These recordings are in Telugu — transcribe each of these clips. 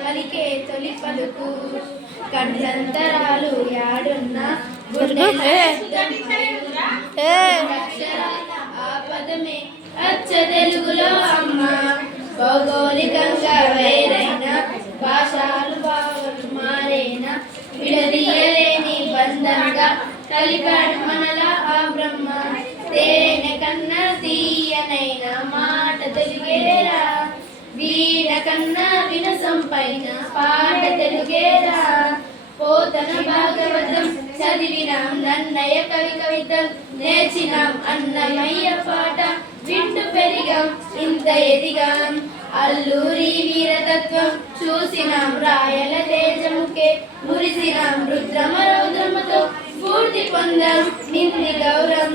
పలికే తొలి పలుకు కంఠంతరాలు యాడున్న ఆపదమే అచ్చ తెలుగులో అమ్మ భౌగోళికంగా వేరైన భాషలు భావాలు మారైన విడదీయలేని బంధంగా కలిపాడు మనలా ఆ బ్రహ్మ తేనె కన్నా తీయనైన మాట తెలుగేరా వీణ కన్నా వినసంపైన పాట తెలుగేరా పోతన భాగవతం చదివినాం నన్నయ్య కవితం నేర్చినాం అన్నమయ్య పాట వింటూ పెరిగాం ఇంత ఎదిగాం అల్లూరి వీరతత్వం చూసినాం రాయల తేజముకే మురిసినాం రుద్రమ రౌద్రమతో స్ఫూర్తి పొందాం నింది గౌరవం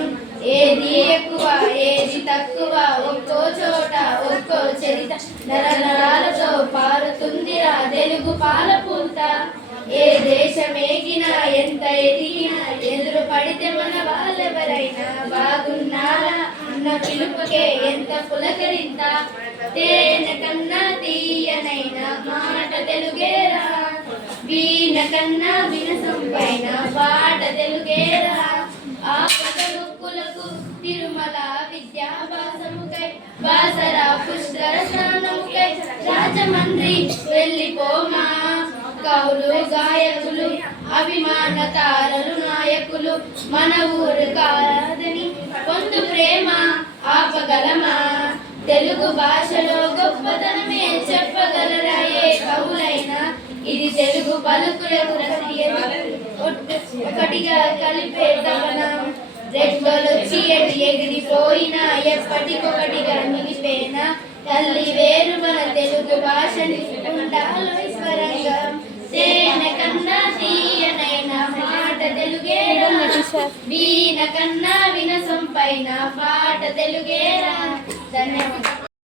ఏది ఎక్కువ ఏది తక్కువ ఒక్కో చోట ఒక్కో చరిత నరనరాలతో పారుతుందిరా తెలుగు పాలపూత ఏ దేశమేగినా ఎంత ఎదిగినా ఎదురు పడితే మన వాళ్ళెవరైనా బాగున్నారా అన్న పిలుపుకే ఎంత పులకరింత తేనె కన్నా తీయనైన మాట తెలుగేరా వీణ కన్నా వినసంపైన పాట తెలుగేరా ఆపద ముక్కులకు తిరుమల విద్యాభాసముకై బాసరా పుష్కర స్నానముకై రాజమండ్రి వెళ్ళిపోమా కౌలు గాయకులు అభిమాన తారలు నాయకులు మన ఊరు కాదని పొందు ప్రేమ ఆపగలమా తెలుగు భాషలో గొప్పతనమే చెప్పగలరా ఏ కవులైనా ఇది తెలుగు పలుకులకు ఒకటిగా కలిపే తవనం రెక్కలొచ్చి ఎగిరిపోయినా ఎప్పటికొకటిగా నిలిపేనా తల్లి వేరు మన తెలుగు భాషని ఉండాలి స్వరంగా తేనె కన్నా తీయనైన మాట తెలుగేరా వీణ కన్నా వినసంపైన పాట తెలుగేరా ధన్యవాదాలు.